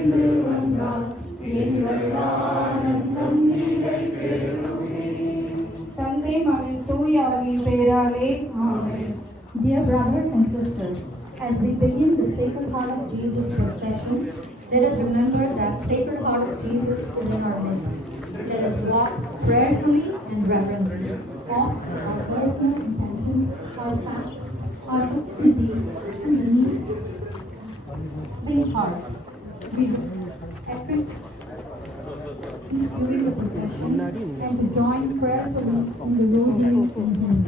நிறைந்து வந்தால் எங்கள் ஆனந்தம் நிலை பெறுமே. தந்தை மகன் தூய ஆவியின் பெயராலே ஆமென். Dear brothers and sisters, as we begin the Sacred Heart of Jesus procession, let us remember that Sacred Heart of Jesus is in our midst. Let us walk prayerfully and reverently off our personal intentions, our past, our activities, and the needs of heart. We effort during the procession and to join prayerfully in the rosary and hymns.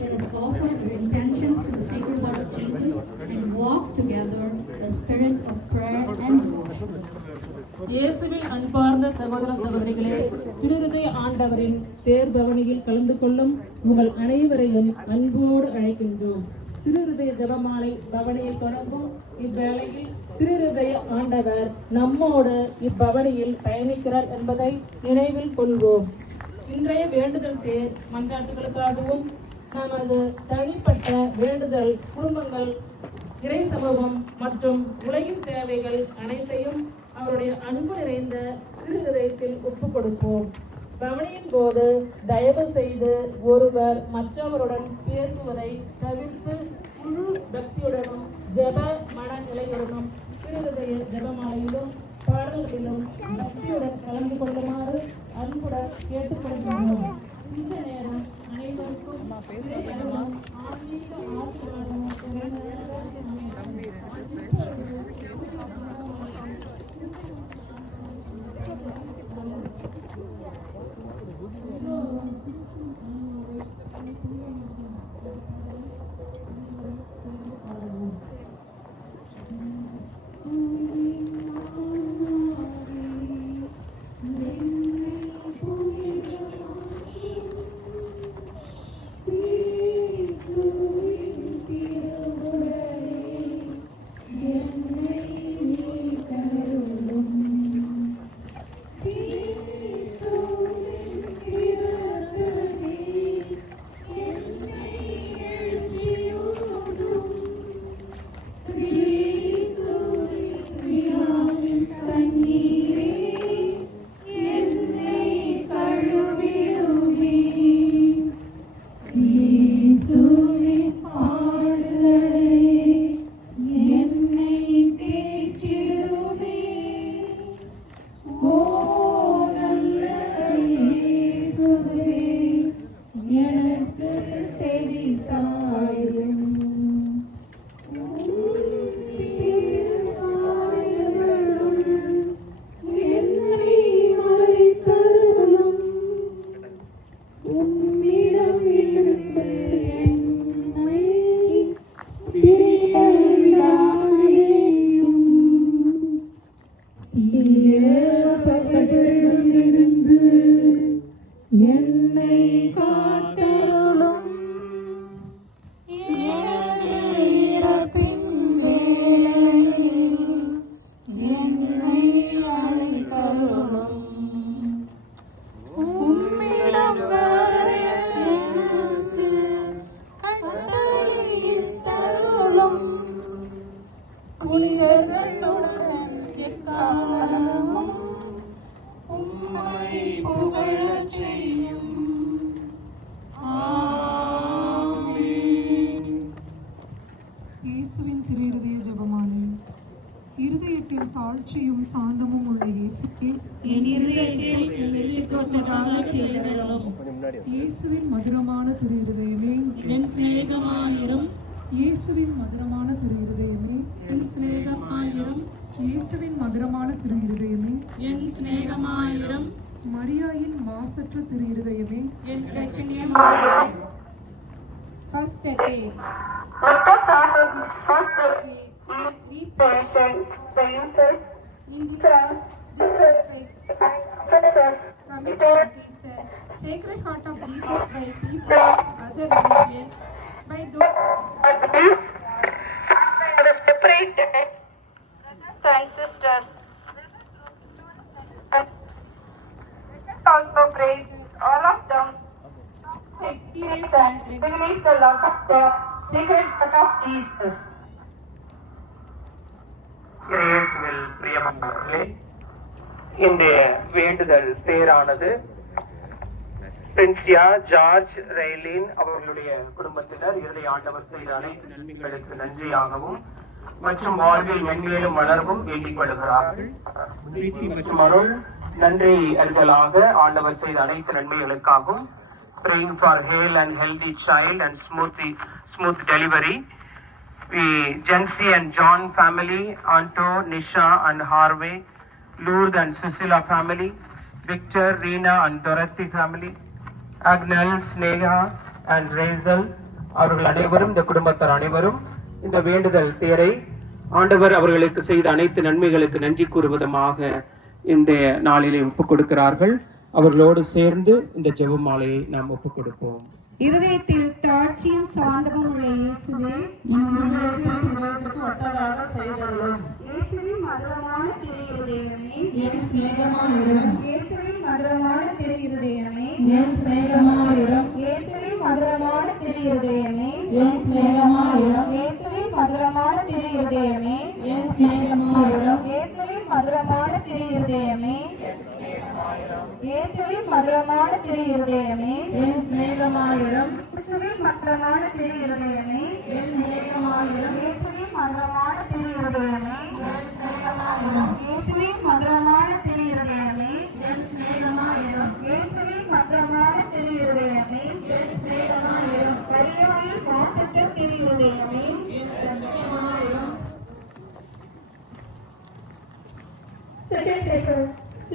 Let us offer our intentions to the Sacred Heart of Jesus and walk together the spirit of prayer and devotion. இயேசுவில் அன்பார்ந்த சகோதர சகோதரிகளே, திருஹிருதய ஆண்டவரின் தேர் பவனியில் கலந்து கொள்ளும் உங்கள் அனைவரையும் அன்போடு அழைக்கின்றோம். திருஹிருதய ஜெபமாலை பவனியில் தொடங்கும் இவ்வேளையில் திருஹிருதய ஆண்டவர் நம்மோடு இப்பவனியில் பயணிக்கிறார் என்பதை நினைவில் கொள்வோம். இன்றைய வேண்டுதல் தேர் மன்றாட்டுகளுக்காகவும் நமது தனிப்பட்ட வேண்டுதல், குடும்பங்கள், இறை சமூகம் மற்றும் உலகின் தேவைகள் அனைத்தையும் அவருடைய அன்பு நிறைந்த திருஹிருதயத்தில் ஒப்புக் கொடுப்போம். பவனியின் போது தயவு செய்து ஒருவர் மற்றவருடன் பேசுவதை தவிர்த்து முழு பக்தியுடனும் ஜெப மனநிலையுடனும் திருஹிருதய ஜெபமாலையிலும் பாடல்களிலும் பக்தியுடன் கலந்து கொள்ளுமாறு அன்புடன் கேட்டுக்கொள்கிறோம். இந்த நேரம் அனைவருக்கும் ஆன்மீக ஆசீர்வாதம். இருதயத்தில் தாழ்ச்சியும் சாந்தமும் உள்ள இயேசுவே, என் இருதயத்தில் மெல்லிக்கொத்ததாக செய்தவர்களும் இயேசுவின் மதுரமான திரு இருதயமே, என் சிநேகமாயிரும். இயேசுவின் மதுரமான திரு இருதயமே, என் சிநேகமாயிரும். இயேசுவின் மதுரமான திரு இருதயமே, என் சிநேகமாயிரும். மரியாயின் மாசற்ற திரு இருதயமே, என் இரட்சணியமாயிரும். First decade. Let us offer this first decade in repassion, the insults, indifference, disrespect, and offenses committed against the Sacred Heart of Jesus by people of other religions, by those and by the separated brothers and sisters. And let us also pray that all of them experience and recognize the love of the Sacred Heart of Jesus. இயேசு இயேசுவில் பிரியமானவர்களே, இந்த வேண்டுதல் தேரானது பிரின்சியா George ரெய்லின் அவர்களுடைய குடும்பத்தினர் இறுதி ஆண்டவர் செய்த அனைத்து நன்மைகளுக்கு நன்றியாகவும் மற்றும் வாழ்வில் மென்மேலும் வளரவும் வேண்டிக் கொள்கிறார்கள். பிரீத்தி மற்றும் அருள் நன்றி அறிதலாக ஆண்டவர் செய்த அனைத்து நன்மைகளுக்காகவும் praying for hale and healthy child and smooth delivery. We Jency and John family, Anto, Nisha and Harvey, Lourdes and Susila family, Victor, Reena and Dorothy family, Agnel, Sneha and Razel அவர்கள் அனைவரும் இந்த குடும்பத்தார் அனைவரும் இந்த வேண்டுதல் தேரை ஆண்டவர் அவர்களுக்கு செய்த அனைத்து நன்மைகளுக்கு நன்றி கூறுவதமாக இந்த நாளிலே ஒப்புக் கொடுக்கிறார்கள். அவர்களோடு சேர்ந்து இந்த ஜெப மாலையை நாம் ஒப்புக் கொடுப்போம். இருதயத்தில் தாட்சியும் சாந்தமும் உள்ள இயேசுவே, ஒத்ததாக செய்தருளும். இயேசுவின் மதுரமான திரு இருதயமே, என் சிநேகமாயிரும். இயேசுவின் மதுரமான திரு இருதயமே, என் சிநேகமாயிரும். இயேசுவின் மதுரமான திரு இருதயமே, என் சிநேகமாயிரும். இயேசுவின் மதுரமான திரு இருதயமே, என் சிநேகமாயிரும். இயேசுவின் மதுரமான திரு இருதயமே, இயேசுவின் மதுரமான திரு இருதயமே, என் சிநேகமாயிரும். இயேசுவின் மதுரமான திரு இருதயமே, என் சிநேகமாயிரும். இயேசுவின் மதுரமான திரு இருதயமே, இயேசுவின் மதுரமான திரு இருதயமே, என் சிநேகமாயிரும். இயேசுவின் மதுரமான திரு இருதயமே, என் சிநேகமாயிரும். கரியாயில் மாசற்ற திரு இருதயமே, Second letter.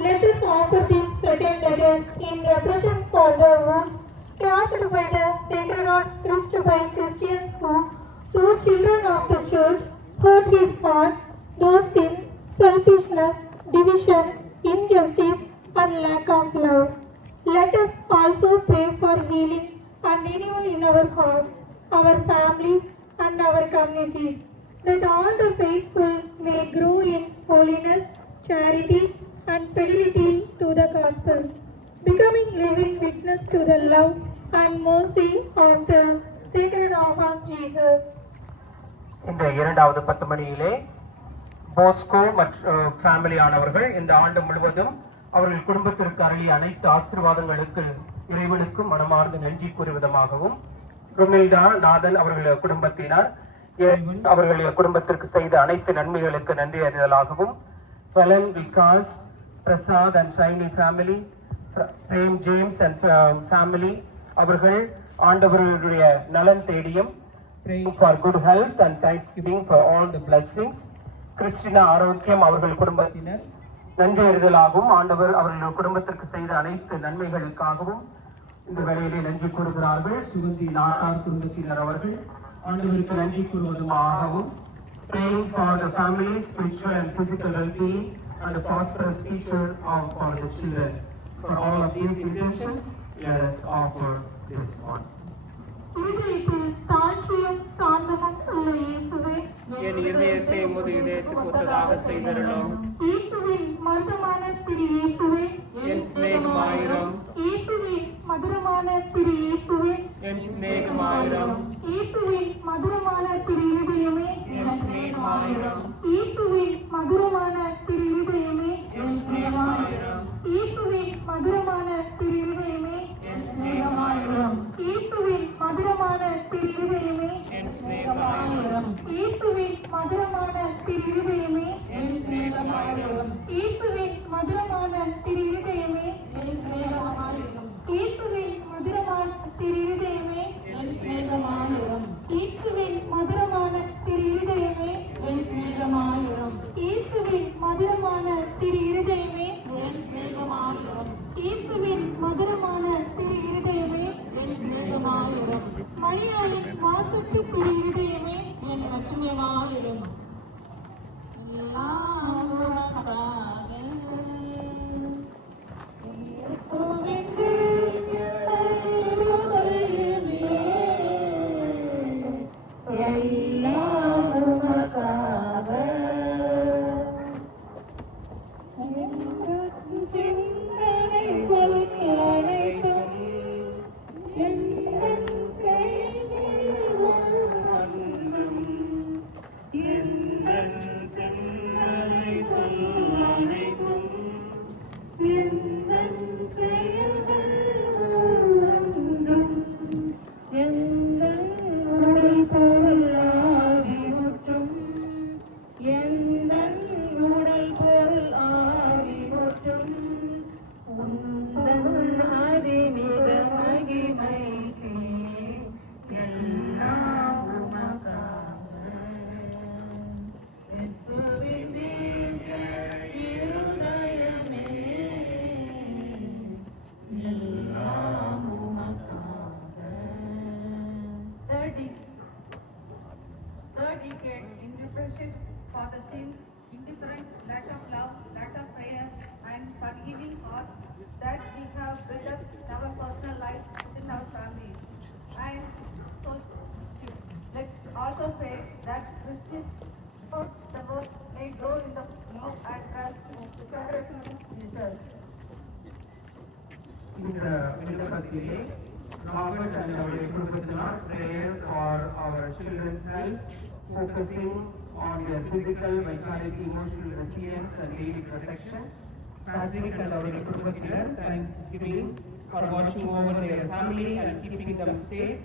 Let us offer this second letter in reverence for the wounds caused by the Sacred Heart preached by Christians who, through children of the church, hurt his heart, those sin, selfishness, division, injustice, and lack of love. Let us also pray for healing and renewal in our hearts, our families, and our communities, that all the faithful may grow in holiness, charity, and fidelity to the gospel, becoming living witness to the love and mercy of the Sacred Heart of Jesus. இந்த இரண்டாவது 10 மணியிலே Bosco மற்றும் family ஆனவர்கள் இந்த ஆண்டு முழுவதும் அவர்கள் குடும்பத்திற்கு அருளிய அனைத்து ஆசீர்வாதங்களுக்கு இறைவனுக்கும் மனமார்ந்த நன்றி கூறுவதமாகவும், ருமில்டா நாதன் அவர்கள் குடும்பத்தினர் இறைவன் அவர்களுடைய குடும்பத்திற்கு செய்த அனைத்து நன்மைகளுக்கு நன்றி அறிதலாகவும், Felen, Vikas, Prasad and Shaini family, Prem James and family அவர்கள் ஆண்டவருடைய நலன் தேடியும், praying for good health and thanksgiving for all the blessings. Christina Arokiyam அவர்கள் குடும்பத்தினர் நன்றி அறிதலாகவும் ஆண்டவர் அவர்கள் குடும்பத்திற்கு செய்த அனைத்து நன்மைகளுக்காகவும் இந்த வேளையிலே நன்றி கூறுகிறார்கள். சுகந்தி நாட்டார் குடும்பத்தினர் அவர்கள் ஆண்டவருக்கு நன்றி கூறுவதுமாகவும், praying for the family, spiritual and physical well-being and the prosperous future for the children. For all of these intentions, let us offer this one. இருதயத்தில் தாழ்ச்சியும் சாந்தமும் உள்ள இயேசுவே, என் இதயத்தை உமது இதயத்துக்கு ஒத்ததாக செய்தருளும். இயேசுவின் மதுரமான திரு இயேசுவே, என் சிநேகமாயிரம். இயேசுவின் மதுரமான திரு இயேசுவே, என் சிநேகமாயிரம். இயேசுவின் மதுரமான திரு இருதயமே, என் சிநேகமாயிரம். இயேசுவின் மதுரமான திரு இருதயமே, என் சிநேகமாயிரம். இயேசுவின் மதுரமான திரு இருதயமே, என் சிநேகமாயிரம். இயேசுவின் மதுரமான திரு இருதயமே, என் சிநேகமாயிரம். இயேசுவின் மதுரமான திரு இருதயமே, என் சிநேகமாயிரம். இயேசுவின் மதுரமான திரு இருதயமே, என் சிநேகமாயிரம். இயேசுவின் மதுரமான திரு இருதயமே, என் சிநேகமாயிரம். இயேசுவின் மதுரமான திரு இருதயமே, என் சிநேகமாயிரம். இயேசுவின் மதுரமான திரு இருதயமே, என் சிநேகமாயிரம். இயேசுவின் மதுரமான திரு இருதயமே, என் சிநேகமாயிரம். மரியாளின் மாசற்ற திரு இருதயமே, என் லட்சுமியமாயிரம். sins, indifference, lack of love, lack of prayer, and forgiving hearts that we have built up in our personal life within our family. And so let's also pray that Christians of the world may grow in the love and trust of the character of Jesus. இந்த விண்ணப்பத்திலே Robert and அவருடைய குடும்பத்தினர் prayer for our children's health, focusing on their physical, vitality, emotional resilience and daily protection. Patrick and அவருடைய குடும்பத்தினர் thanksgiving for watching over their family and keeping them safe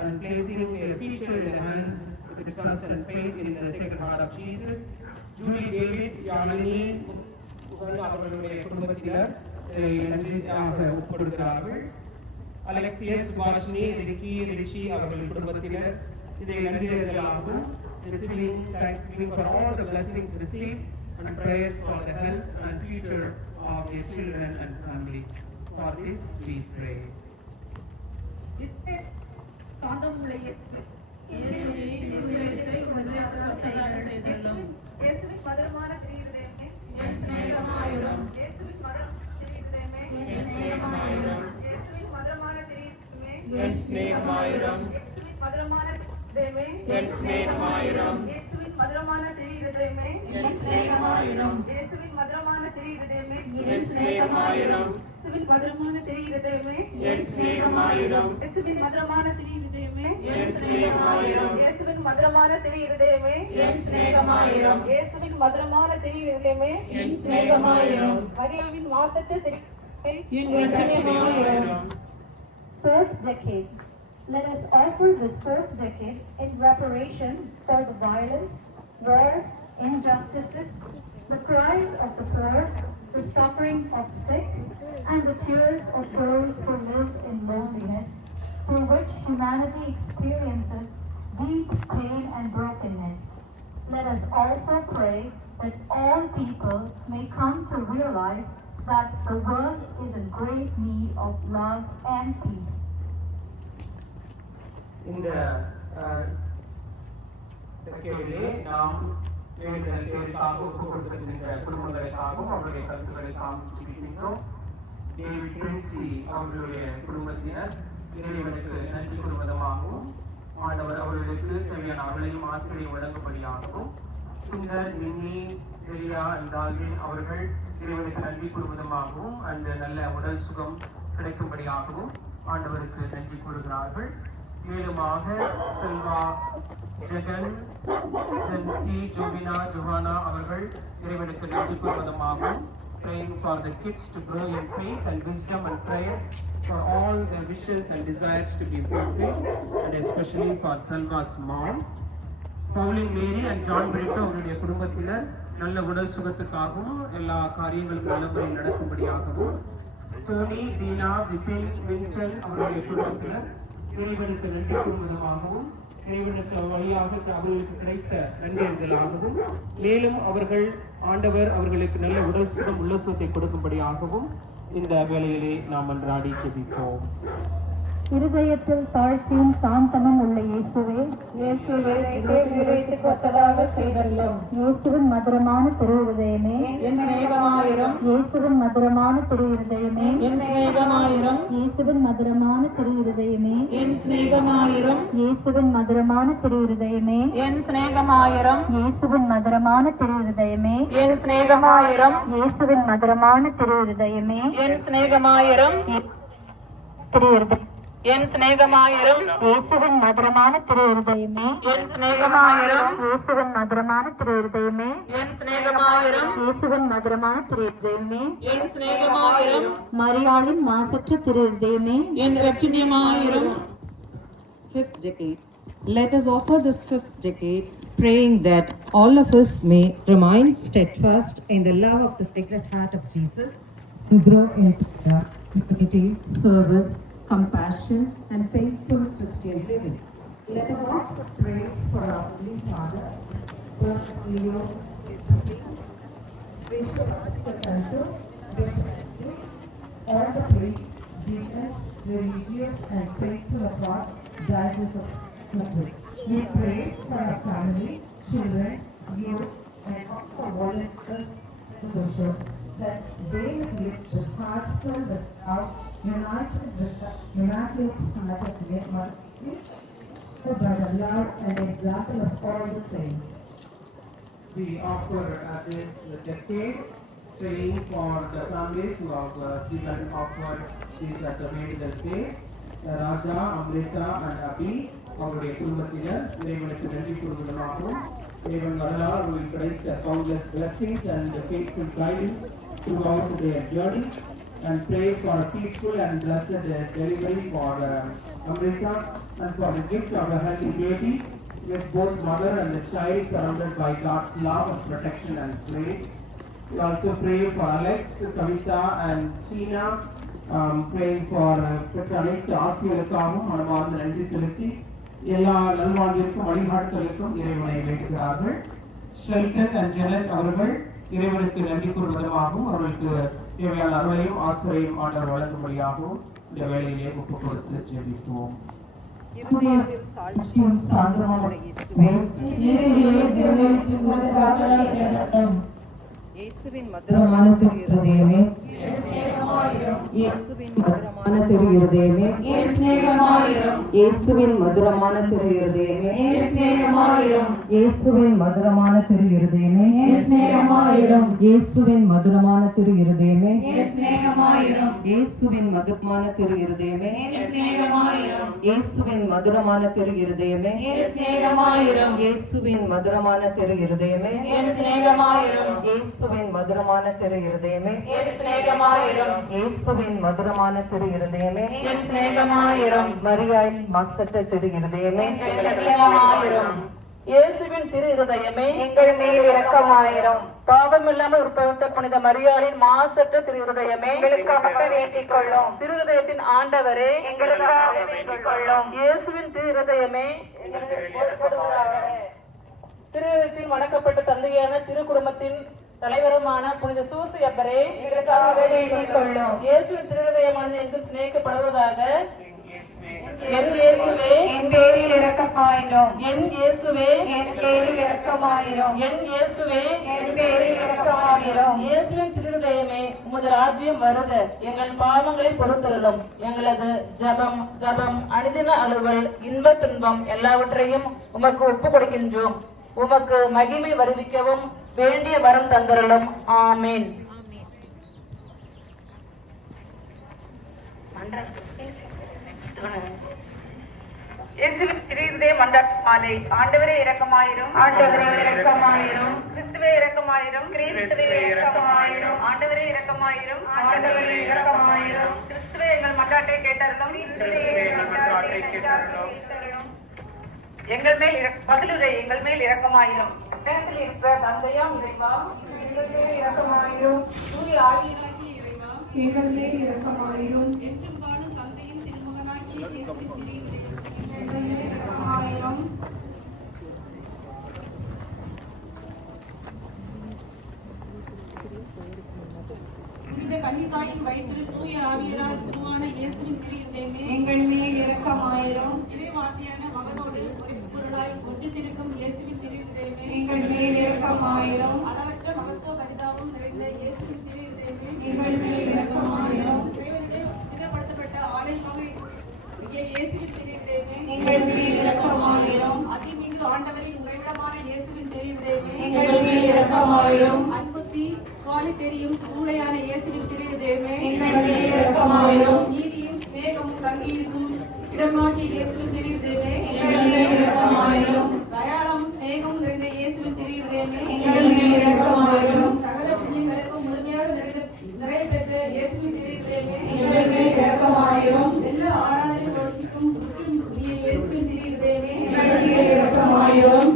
and placing their future in the hands with trust and faith in the Sacred Heart of Jesus. Julie David, Yazhini அவர்களுடைய குடும்பத்தினர் நன்றியாக ஒப்புக்கொடுக்கிறார்கள். Alexis, Subhashini, rich அவர்கள் குடும்பத்தினர் இதை நன்றியர்களாகவும் receiving thanksgiving for all the blessings received and prayers for the health and future of their children and family. For this we pray. காந்தமுள்ள இயேசுவின் மதுரமான திரியுதயமே, இயேசுவின் மதுரமான திரியுதயமே, இயேசுவின் மதுரமான திரியுதயமே, இயேசுவின் மதுரமான திரியுதயமே, இயேசுவின் மதுரமான திரியுதயமே, இயேசுவின் மதுரமான திரியுதயமே, இயேசுவின் மதுரமான திரியுதயமே, இயேசுவின் மதுரமான திரியுதயமே, இயேசுவின் மதுரமான திரியுதயமே, இயேசுவின் மதுரமான திரியுதயமே, மரியாவின் மார்த்தட்ட திரியுதயமே. Fourth decade. Let us offer this fourth decade in reparation for the violence, wars, injustices, the cries of the poor, the suffering of sick, and the tears of those who live in loneliness, through which humanity experiences deep pain and brokenness. Let us also pray that all people may come to realize that the world is in great need of love and peace. இந்த decade-லே நாம் வேண்டுதலுக்காக ஒப்புக் கொடுத்திருக்கின்ற குடும்பங்களுக்காகவும் அவருடைய கருத்துக்களுக்காகவும் ஜெபிக்கின்றோம். David Princy அவர்களுடைய குடும்பத்தினர் இறைவனுக்கு நன்றி கூறுவதமாகவும் ஆண்டவர் அவர்களுக்கு தேவையான அவர்களையும் ஆசிரியை வழங்கும்படியாகவும், சுந்தர், மின்னி, பெரியா டால்வின் அவர்கள் இறைவனுக்கு நன்றி கூறுவதமாகவும் அந்த நல்ல உடல் சுகம் கிடைக்கும்படியாகவும் ஆண்டவருக்கு நன்றி கூறுகிறார்கள். மேலுமாக செல்வா, ஜெகன், ஜென்சி, ஜோபினா, ஜோஹானா அவர்கள் இறைவனுக்கு நன்றி கூறுவதமாகவும், praying for the kids to grow in faith and wisdom and prayer for all their wishes and desires to be fulfilled, and especially for Selva's mom. Pauline Mary and John Brito அவருடைய குடும்பத்தினர் நல்ல உடல் சுகத்துக்காகவும் எல்லா காரியங்களும் நல்லபடியாக நடக்கும்படியாகவும், Dhoni, Beena, Vipin, Vinson அவருடைய குடும்பத்தினர் இறைவனுக்கு நன்றி கூறுவதமாகவும், இறைவனுக்கு வழியாக அவர்களுக்கு கிடைத்த நன்றிகளாகவும், மேலும் அவர்கள் ஆண்டவர் அவர்களுக்கு நல்ல உடல் சுகம் உள்ள சுகத்தை கொடுக்கும்படியாகவும் இந்த வேளையிலே நாம் அன்றாடி ஜெபிப்போம். இருதயத்தில் தாழ்ச்சியும் சாந்தமும் உள்ள இயேசுவே, இயேசுவே இதயத்துக்கு ஒத்ததாக செய்தருளும். இயேசுவின் மதுரமான திருஹிருதயமே, என் சிநேகமாயிரும், இயேசுவின் மதுரமான திருஹிருதயமே, என் சிநேகமாயிரும், இயேசுவின் மதுரமான திருஹிருதயமே, என் சிநேகமாயிரும், இயேசுவின் மதுரமான திருஹிருதயமே, என் சிநேகமாயிரும், இயேசுவின் மதுரமான திருஹிருதயமே, என் சிநேகமாயிரும், இயேசுவின் மதுரமான திருஹிருதயமே, என் சிநேகமாயிரும், திருஹிருதயம், என் சிநேகமாயிரும், இயேசுவின் மதுரமான திருஹிருதயமே, என் சிநேகமாயிரும், இயேசுவின் மதுரமான திருஹிருதயமே, என் சிநேகமாயிரும், இயேசுவின் மதுரமான திருஹிருதயமே, என் சிநேகமாயிரும், மரியாளின் மாசற்ற திருஹிருதயமே, என் இரட்சணியமாயிரும். Fifth decade. Let us offer this fifth decade, praying that all of us may remain steadfast in the love of the Sacred Heart of Jesus and grow into the unity, service, compassion, and faithful Christian living. Let us also pray for our Holy Father, Pope Leo, Bishop Scotanto, all the priests, deacons, religious, and faithful of God, Diocese of Madrid. We pray for our family, children, youth, and the volunteers and worship that they live with hearts filled with love, united with the immaculate heart of Mary, by the love and example of all the saints. We offer this decade praying for the families who have given offered this as a medical day. Raja, Amrita and Abhi, அவருடைய குடும்பத்தினர் இறைவனுக்கு நன்றி கூறுவதாகவும் இறைவன் வரலாறு will கிடைத்த countless blessings and faithful guidance throughout their journey, and pray for a peaceful and blessed delivery for Amrita and for the gift of a healthy baby with both mother and the child surrounded by God's love and protection and grace. We also pray for Alex, Kavita and Sheena, praying for அனைத்து ஆசிரியர்களுக்காகவும் மனமார்ந்த நன்றி செலுத்தி எல்லா நல்வாழ்விற்கும் வழிகாட்டுதலுக்கும் இறைவனை வேண்டுகிறார்கள். Sheldon and Janet அவர்கள் இறைவனுக்கு நன்றி கூறுவதாகவும் அவர்களுக்கு தேவையான அருளையும் ஆசிரியையும் ஆண்டவர் வழங்கும்படியாகவும் இந்த வேலையிலே ஒப்புக் கொடுத்து ஜெபிப்போம். இயேசுவின் மதுரமான திரு இருதயமே, இயேசுவின் மதுரமான திரு இருதயமே, இயேசுவின் மதுரமான திரு இருதயமே, இயேசுவின் மதுரமான திரு இருதயமே, இயேசுவின் மதுரமான திரு இருதயமே, இயேசுவின் மதுரமான திரு இருதயமே, இயேசுவின் மதுரமான திரு இருதயமே, இயேசுவின் மதுரமான திரு இருதயமே, இயேசுவின் மதுரமான திரு இருதயமே, இயேசுவின் மதுரமான திரு இருதயமே, மரியாள் மாசற்ற திரு இருதயமே, இயேசுவின் திரு இருதயமே எங்கள் மேல் இரக்கமாயிரும். பாவம் இல்லாமல் உற்பத்த புனித மரியாளின் மாசற்ற திரு இருதயமே எங்களுக்காக வேண்டிக் கொள்ளும். திரு இருதயத்தின் ஆண்டவரே எங்களுக்காக வேண்டிக் கொள்ளும். இயேசுவின் திரு இருதயமே திரு இருதயத்தில் வணக்கப்பட்ட தந்தையான திரு குடும்பத்தின் தலைவருமான புனித சூசி அப்பரே எங்களுக்காக வேண்டிக் கொள்ளும். இயேசுவின் திரு இருதயமானது எங்கும் சிநேகிக்கப்படுவதாக. என் இயேசுவே என் பேரில் இரக்கமாயிரும். என் இயேசுவே என் பேரில் இரக்கமாயிரும். என் இயேசுவே என் பேரில் இரக்கமாயிரும். இயேசுவின் திருதயமே உமது ராஜ்யம் வருக. எங்கள் பாவங்களை பொறுத்தருளும். எங்களது ஜெபம் தபம் அனுதின அலுவல் இன்ப துன்பம் எல்லாவற்றையும் உமக்கு ஒப்பு கொடுக்கின்றோம். உமக்கு மகிமை வருவிக்கவும் வேண்டிய வரம் தந்தருளும். ஆமேன். இயேசுவின் திரு மன்றாட்டு மாலை. ஆண்டவரே இரக்கமாயிரும். ஆண்டவரே இரக்கமாயிரும். கிறிஸ்துவே இரக்கமாயிரும். கிறிஸ்துவே இரக்கமாயிரும். ஆண்டவரே இரக்கமாயிரும். ஆண்டவரே இரக்கமாயிரும். கிறிஸ்துவே எங்கள் மன்றாட்டை கேட்டருளும். எங்கள் மேல் பதிலுரை எங்கள் மேல் இரக்கமாயிரும். இடத்தில் இருக்கிற தந்தையாம் இறைவா எங்கள் மேல் இரக்கமாயிரும். தூய ஆவியினாகிய இறைவா எங்கள் மேல் இரக்கமாயிரும். என்றும் வாழும் தந்தையின் திருமகனாகிய இயேசுவின் திரு எங்கள் மேல் இரக்கமாயிரும். புனித கன்னிதாயின் வயிற்றில் தூய ஆவியரால் உருவான இயேசுவின் திரு இதயமே எங்கள் மேல் இரக்கமாயிரும். இறைவார்த்தையான மகனோடு ஒரு பொருளாய் ஒன்றித்திருக்கும் இயேசுவின் திரு இதயமே எங்கள் மேல் இரக்கமாயிரும். அளவற்ற மகத்துவ பரிதாபம் நிறைந்த இயேசுவின் திரு இதயமே எங்கள் மேல் இரக்கமாயிரும். இறைவனுடைய புனிதப்படுத்தப்பட்ட ஆலயமாக இயேசுவின் திரு இதயமே எங்கள் மேல் இரக்கமாயிரும். அதிமிகு ஆண்டவரின் உறைவிடமான இயேசுவின் திரு இதயமே எங்கள் மேல் இரக்கமாயிரும். அன்புத்தி சுவாலி தெரியும் சூளையான இயேசுவின் திரு இதயமே எங்கள் மேல் இரக்கமாயிரும். நீதியும் சிநேகமும் தங்கியிருக்கும் இடமாகிய இயேசுவின் திரு இதயமே எங்கள் மேல் இரக்கமாயிரும். தயாளமும் சிநேகமும் நிறைந்த இயேசுவின் திரு இதயமே எங்கள் மேல் இரக்கமாயிரும். சகல புண்ணியங்களுக்கும் முழுமையாக நிறைய பெற்ற இயேசுவின் திரு இதயமே எங்கள் மேல் இரக்கமாயிரும். எல்லா ஆராதனை புரட்சிக்கும் இயேசுவின் திரு இதயமே எங்கள் மேல் இரக்கமாயிரும்.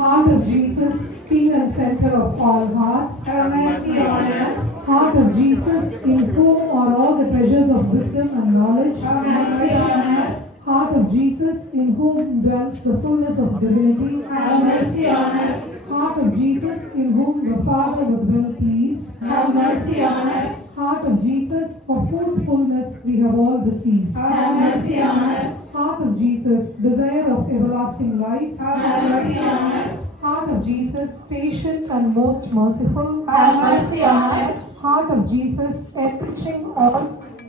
Heart of Jesus, King and Center of all hearts, Have mercy on us. Heart of Jesus, in whom are all the treasures of wisdom and knowledge, Have mercy on us. Heart of Jesus, in whom dwells the fullness of divinity, Have mercy on us. Heart of Jesus, in whom the Father was well pleased, Have mercy on us. Heart of Jesus, of whose fullness we have all received, Have mercy on us. Heart of Jesus, desire of everlasting life, Have mercy on us. Heart of Jesus, patient and most merciful. Have mercy on us. Heart of Jesus, enriching all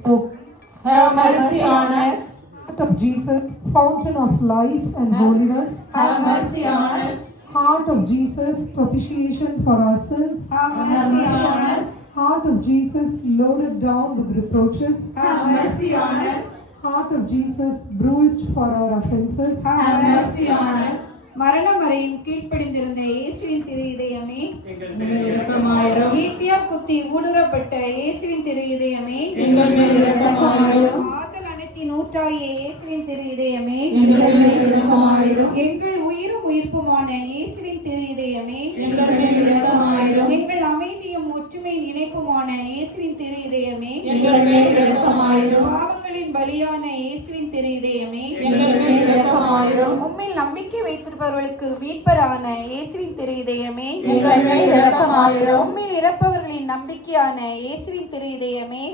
hope. Have mercy on us. Heart of Jesus, fountain of life and holiness. Have mercy on us. Heart of Jesus, propitiation for our sins. Have mercy on us. Heart of Jesus, loaded down with reproaches. Have mercy on us. Heart of Jesus, bruised for our offenses. Have mercy on us. மரணம் வரையும் கீழ்ப்படிந்திருந்த இயேசுவின் திரு இதயமே, ஈட்டியால் குத்தி ஊடுருவப்பட்ட இயேசுவின் திரு இதயமே, ஆதல் அனைத்தின் ஊற்றாகிய இயேசுவின் திரு இதயமே, எங்கள் உயிரும் உயிர்ப்புமான இயேசுவின் திரு இதயமே, எங்கள் அமைதியும் ஒற்றுமை நினைப்புமான இயேசுவின் திரு இதயமே, பாவங்களின் பலியான இயேசுவின் திரு இதயமே, உம்மில் நம்பிக்கை வைத்திருப்பவர்களுக்கு மீட்பரான இயேசுவின் திரு இதயமே, உம்மில் இறப்பவர்களின் நம்பிக்கையான இயேசுவின் திரு இதயமே,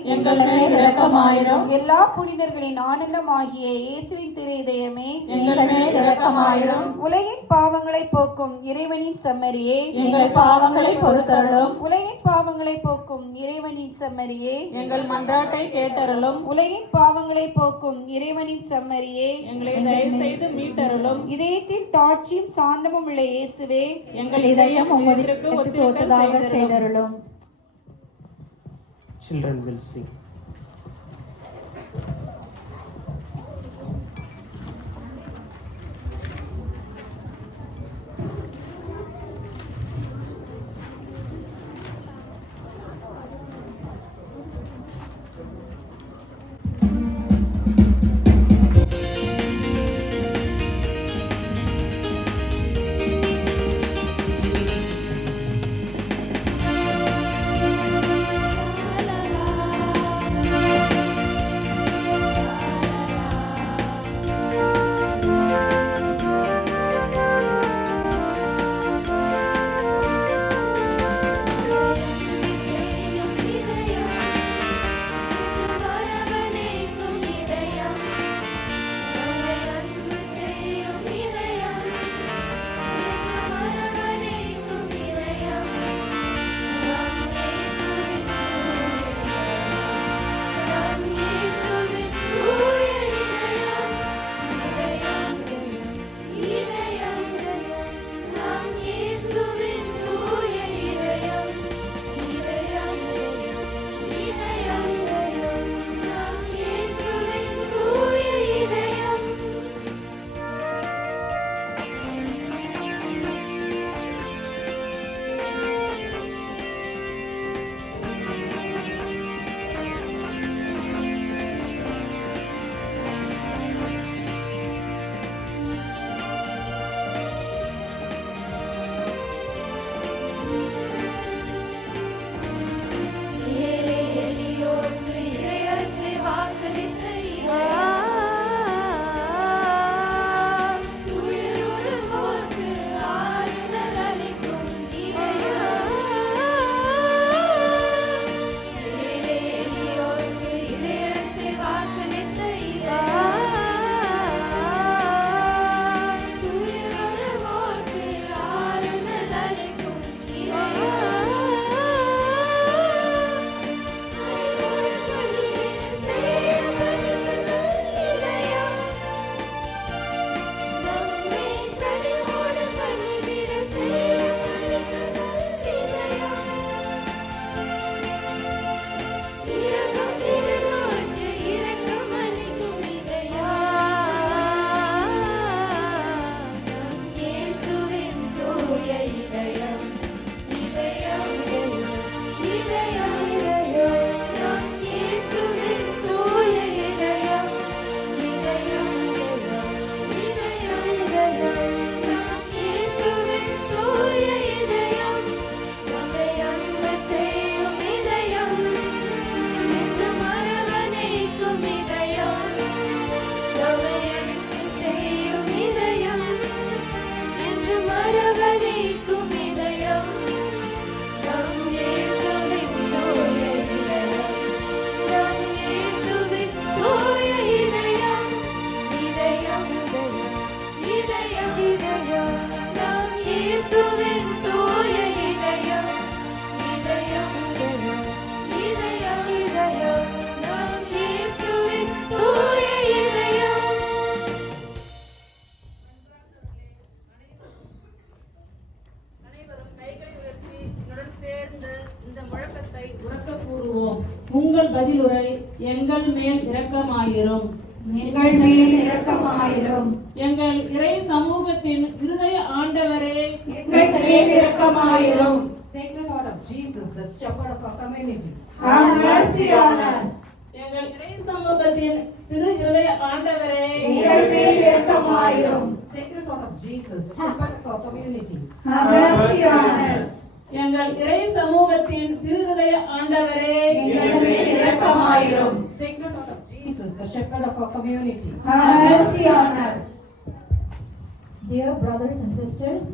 எல்லா புனிதர்களின் ஆனந்தமாகிய இயேசுவின் திரு இதயமே, உலகின் பாவங்களை போக்கும் இறைவனின் செம்மறியே, எங்கள் பாவங்களை பொறுத்தருளும். உலகின் பாவங்களை போக்கும் இறைவனின் செம்மறியே, எங்கள் மன்றாட்டை கேட்டருளும். உலகின் பாவங்களை போக்கும் இறைவனின் செம்மறியே, எங்களை தயவு செய்து மீட்டருளும். இதயத்தில் தாட்சியும் சாந்தமும் உள்ள இயேசுவே, எங்கள் இதயம் உமதிற்கு ஒத்துதாக செய்தருளும். Children will sing. La la la உங்கள் பதிலுரை எங்கள் மேல் இரக்கமாயிரும். எங்கள் மேல் இரக்கமாயிரும். எங்கள் இறை சமூகத்தின் இருதய ஆண்டவரே, எங்கள் மேல் இரக்கமாயிரும். Sacred Heart of Jesus, the shepherd of our community. Have mercy on us. எங்கள் இறை சமூகத்தின் திரு இருதய ஆண்டவரே, எங்கள் மேல் இரக்கமாயிரும். Sacred Heart of Jesus, the shepherd of our community. Have mercy on us. எங்கள் இறை சமூகத்தின் திரு இருதய ஆண்டவரே, எங்கள் மேல் இரக்கமாயிரும். Sacred Heart of Jesus, the shepherd of our community. Have mercy on us. Dear brothers and sisters,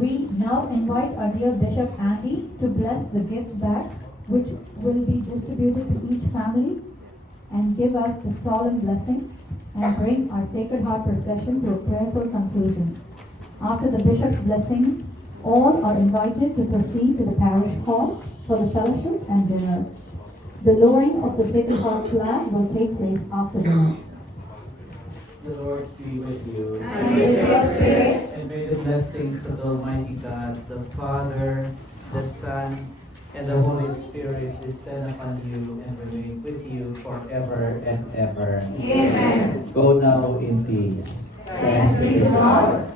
we now invite our dear Bishop Andy to bless the gift bags which will be distributed to each family and give us the solemn blessing and bring our Sacred Heart procession to a prayerful conclusion. After the Bishop's blessing, all are invited to proceed to the parish hall for the fellowship and dinner. The lowering of the Sacred Heart flag will take place after dinner. The Lord be with you. And with your spirit. And may the blessings of the Almighty God, the Father, the Son, and the Holy Spirit descend upon you and remain with you forever and ever. Amen. Go now in peace. Thanks be to God.